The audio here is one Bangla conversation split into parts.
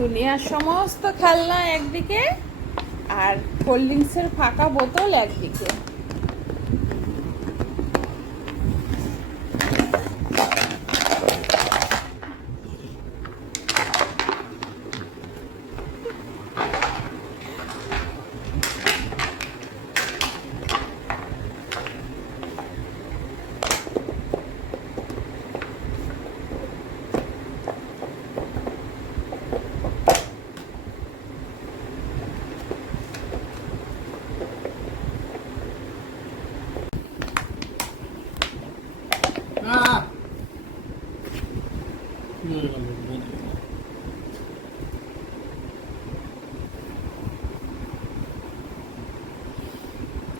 দুনিয়ার সমস্ত খেলনা একদিকে আর কোল্ড ড্রিঙ্কসের ফাঁকা বোতল একদিকে।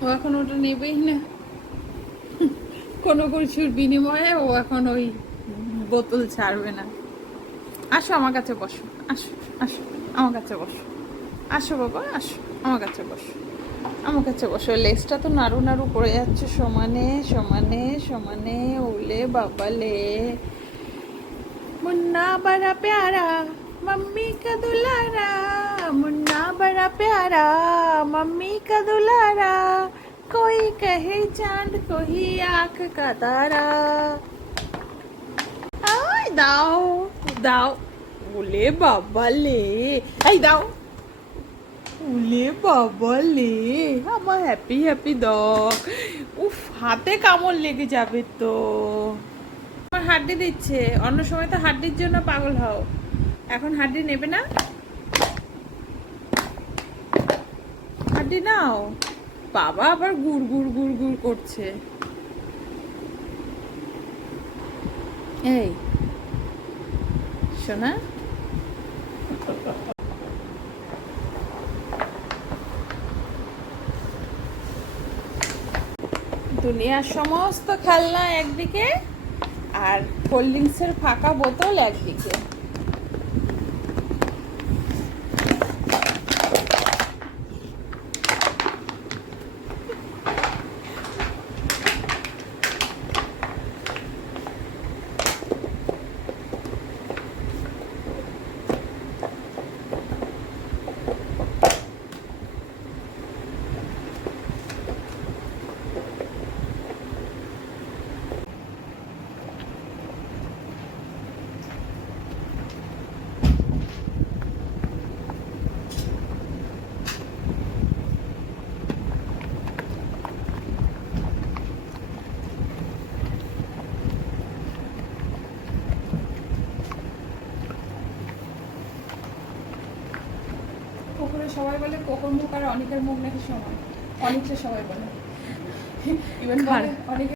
ও এখন ওটা নেবেই না, কোনো কিছুর বিনিময়ে ও এখন ওই বোতল ছাড়বে না। আসো আমার কাছে বসো, আসো আসো আমার কাছে বসো, আসো বাবা আসো আমার কাছে বসো, আমার কাছে বসো। লেজটা তো নাড়ু নাড়ু করে যাচ্ছে সমানে সমানে সমানে। ওলে বাবালে, मुन्ना बड़ा प्यारा मम्मी का दुलारा, मुन्ना बड़ा प्यारा मम्मी का दुलारा, कोई कहे चांद कोई आँख का तारा। आय दाओ दाओ, ওলে বাবা লে, এই দাও, ওলে বাবা লে, আমার হ্যাপি হ্যাপি ডগ। উফ, হাতে কামড় লেগে যাবে তো। আমার হাড্ডি দিচ্ছে, অন্য সময় তো হাড্ডির জন্য পাগল হও, এখন হাড্ডি নেবে না? হাড্ডি নাও। বাবা আবার গুড় গুড় গুড় গুড় করছে। এই শোনা, দুনিয়ার সমস্ত খেলনা একদিকে আর কোল্ড ড্রিঙ্কসের ফাঁকা বোতল একদিকে। পুকুরে সবাই বলে কোকর মুখ আর অনেকের মুখ নাকি সমান, অনেকটা সবাই বলে, ইভেন বলে অনেকে